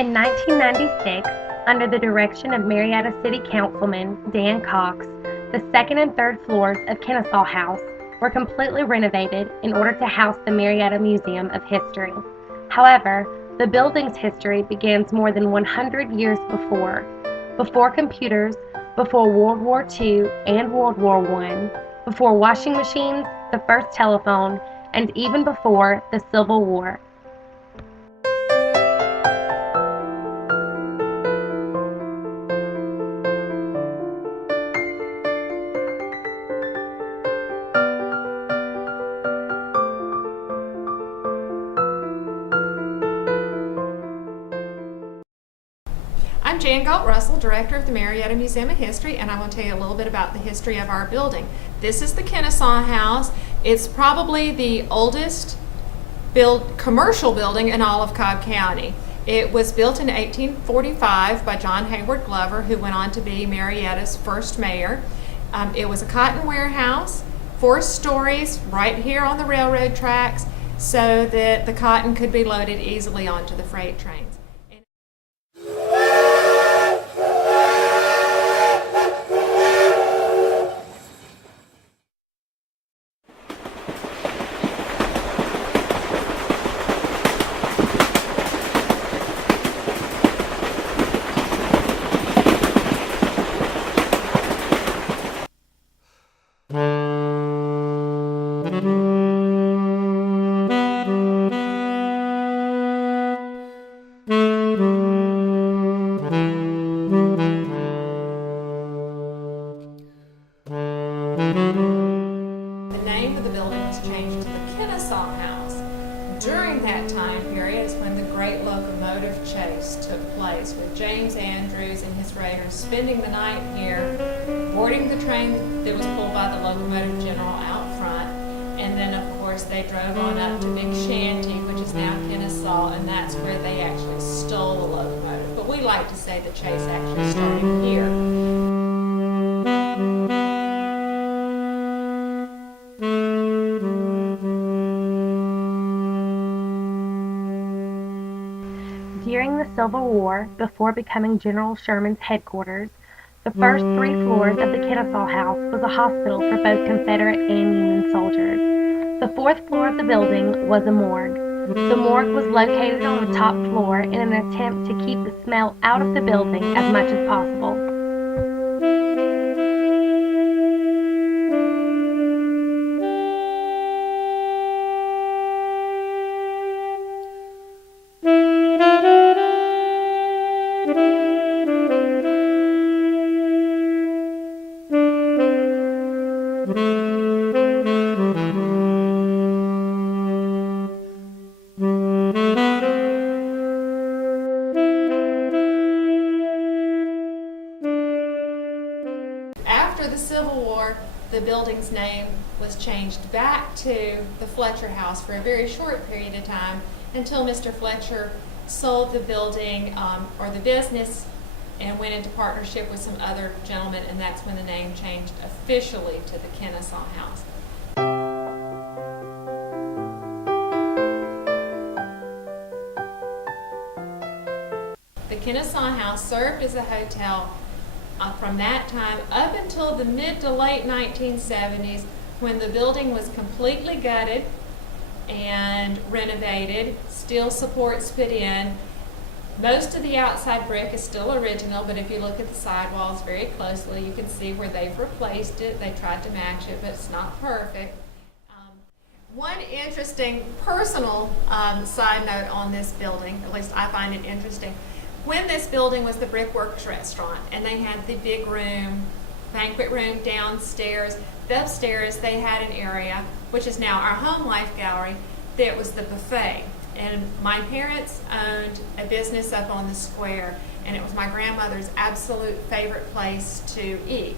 In 1996, under the direction of Marietta City Councilman Dan Cox, the second and third floors of Kennesaw House were completely renovated in order to house the Marietta Museum of History. However, the building's history begins more than 100 years before computers, before World War II and World War I, before washing machines, the first telephone, and even before the Civil War. I'm Jan Galt-Russell, Director of the Marietta Museum of History, and I want to tell you a little bit about the history of our building. This is the Kennesaw House. It's probably the oldest commercial building in all of Cobb County. It was built in 1845 by John Hayward Glover, who went on to be Marietta's first mayor. It was a cotton warehouse, 4 stories, right here on the railroad tracks, so that the cotton could be loaded easily onto the freight trains. The name of the building was changed to the Kennesaw House. During that time period is when the great locomotive chase took place, with James Andrews and his raiders spending the night here, boarding the train that was pulled by the locomotive general out front, and then of course they drove on up to Big Shanty, which is now Kennesaw, and that's where they actually stole the locomotive. But we like to say the chase actually started here. During the Civil War, before becoming General Sherman's headquarters, the first 3 floors of the Kennesaw House was a hospital for both Confederate and Union soldiers. The 4th floor of the building was a morgue. The morgue was located on the top floor in an attempt to keep the smell out of the building as much as possible. After the Civil War, the building's name was changed back to the Fletcher House for a very short period of time until Mr. Fletcher sold the building or the business and went into partnership with some other gentlemen, and that's when the name changed officially to the Kennesaw House. The Kennesaw House served as a hotel from that time up until the mid to late 1970s, when the building was completely gutted and renovated, steel supports put in. Most of the outside brick is still original, but if you look at the sidewalls very closely, you can see where they've replaced it. They tried to match it, but it's not perfect. One interesting personal side note on this building, at least I find it interesting, when this building was the Brickworks restaurant and they had the big room, banquet room downstairs, the upstairs they had an area, which is now our Home Life Gallery, that was the buffet. And my parents owned a business up on the square, and it was my grandmother's absolute favorite place to eat.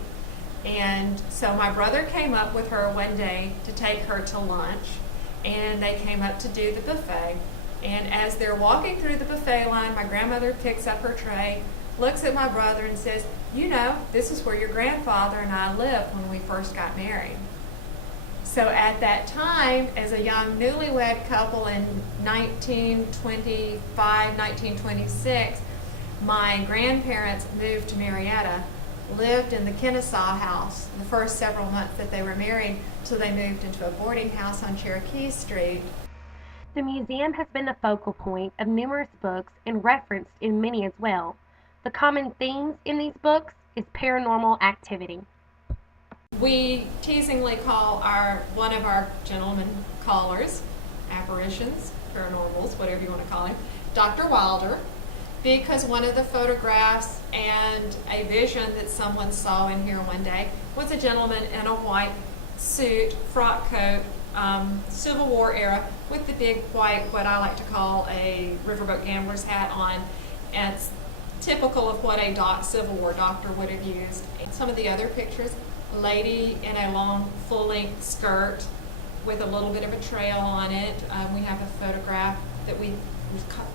And so my brother came up with her one day to take her to lunch, and they came up to do the buffet. And as they're walking through the buffet line, my grandmother picks up her tray, looks at my brother and says, "You know, this is where your grandfather and I lived when we first got married." So at that time, as a young newlywed couple in 1925, 1926, my grandparents moved to Marietta, lived in the Kennesaw house the first several months that they were married, till they moved into a boarding house on Cherokee Street. The museum has been the focal point of numerous books and referenced in many as well. The common themes in these books is paranormal activity. We teasingly call one of our gentlemen callers, apparitions, paranormals, whatever you want to call him, Dr. Wilder, because one of the photographs and a vision that someone saw in here one day was a gentleman in a white suit, frock coat, Civil War era, with the big white, what I like to call a riverboat gambler's hat on, and it's typical of what a Civil War doctor would have used. Some of the other pictures, a lady in a long full-length skirt with a little bit of a trail on it. We have a photograph that we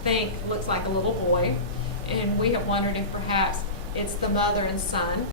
think looks like a little boy, and we have wondered if perhaps it's the mother and son.